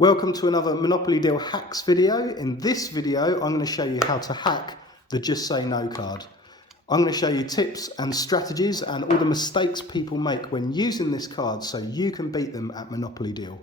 Welcome to another Monopoly Deal Hacks video. In this video, I'm going to show you how to hack the Just Say No card. I'm going to show you tips and strategies and all the mistakes people make when using this card so you can beat them at Monopoly Deal.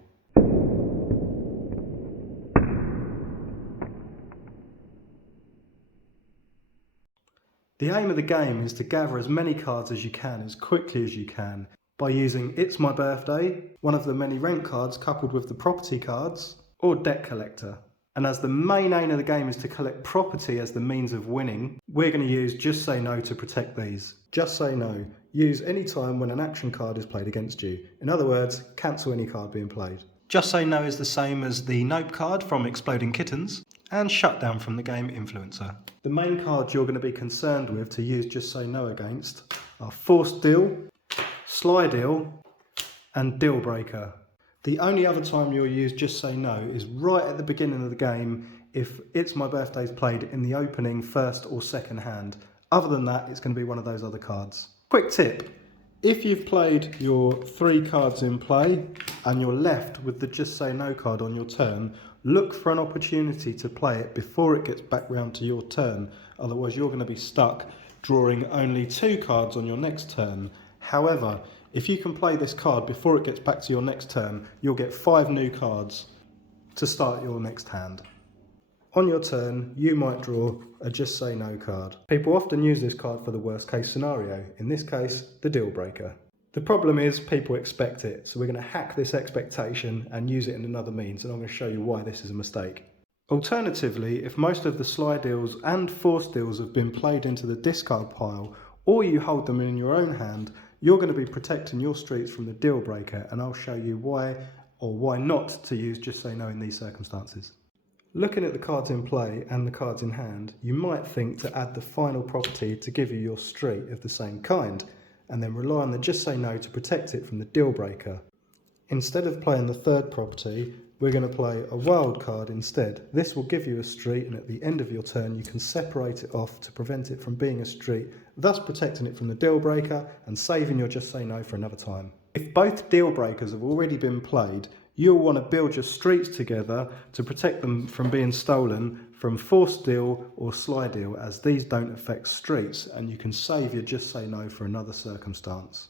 The aim of the game is to gather as many cards as you can as quickly as you can by using It's My Birthday, one of the many rent cards coupled with the property cards, or Debt Collector. And as the main aim of the game is to collect property as the means of winning, we're going to use Just Say No to protect these. Just Say No. Use any time when an action card is played against you. In other words, cancel any card being played. Just Say No is the same as the Nope card from Exploding Kittens and Shutdown from the game Influencer. The main cards you're going to be concerned with to use Just Say No against are Forced Deal, Sly Deal and Deal Breaker. The only other time you'll use Just Say No is right at the beginning of the game if It's My Birthday is played in the opening first or second hand. Other than that, it's going to be one of those other cards. Quick tip, if you've played your 3 cards in play and you're left with the Just Say No card on your turn, look for an opportunity to play it before it gets back round to your turn. Otherwise you're going to be stuck drawing only 2 cards on your next turn. However, if you can play this card before it gets back to your next turn, you'll get 5 new cards to start your next hand. On your turn, you might draw a Just Say No card. People often use this card for the worst case scenario, in this case, the Deal Breaker. The problem is people expect it, so we're going to hack this expectation and use it in another means, and I'm going to show you why this is a mistake. Alternatively, if most of the Sly Deals and Forced Deals have been played into the discard pile, or you hold them in your own hand, you're going to be protecting your streets from the Deal Breaker, and I'll show you why or why not to use Just Say No in these circumstances. Looking at the cards in play and the cards in hand, you might think to add the final property to give you your street of the same kind, and then rely on the Just Say No to protect it from the Deal Breaker. Instead of playing the third property, we're going to play a wild card instead. This will give you a street, and at the end of your turn you can separate it off to prevent it from being a street, thus protecting it from the Deal Breaker and saving your Just Say No for another time. If both Deal Breakers have already been played, you'll want to build your streets together to protect them from being stolen from Forced Deal or Sly Deal, as these don't affect streets, and you can save your Just Say No for another circumstance.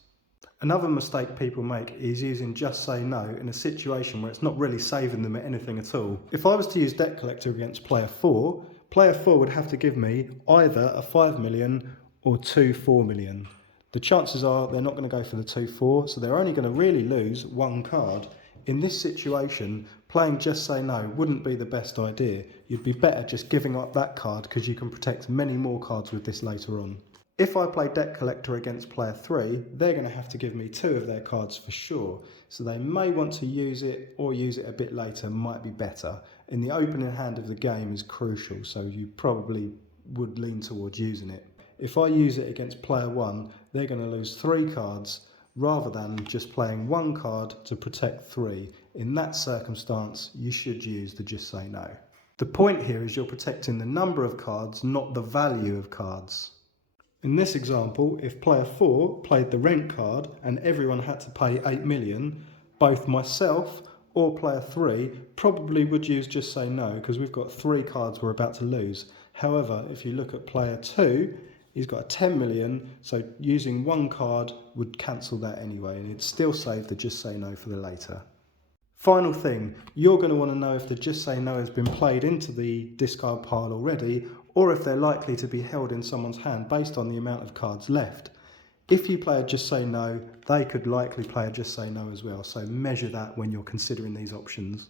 Another mistake people make is using Just Say No in a situation where it's not really saving them at anything at all. If I was to use Debt Collector against player 4 would have to give me either a 5 million or 2 4 million. The chances are they're not going to go for the 2-4, so they're only going to really lose 1 card. In this situation, playing Just Say No wouldn't be the best idea. You'd be better just giving up that card because you can protect many more cards with this later on. If I play Debt Collector against player 3, they're going to have to give me 2 of their cards for sure. So they may want to use it, or use it a bit later might be better. In the opening hand of the game is crucial, so you probably would lean towards using it. If I use it against player 1, they're going to lose 3 cards rather than just playing 1 card to protect 3. In that circumstance, you should use the Just Say No. The point here is you're protecting the number of cards, not the value of cards. In this example, if player 4 played the rent card and everyone had to pay 8 million, both myself or player 3 probably would use Just Say No because we've got 3 cards we're about to lose. However, if you look at player 2, he's got a 10 million, so using 1 card would cancel that anyway, and it'd still save the Just Say No for the later. Final thing, you're going to want to know if the Just Say No has been played into the discard pile already, or if they're likely to be held in someone's hand based on the amount of cards left. If you play a Just Say No, they could likely play a Just Say No as well, so measure that when you're considering these options.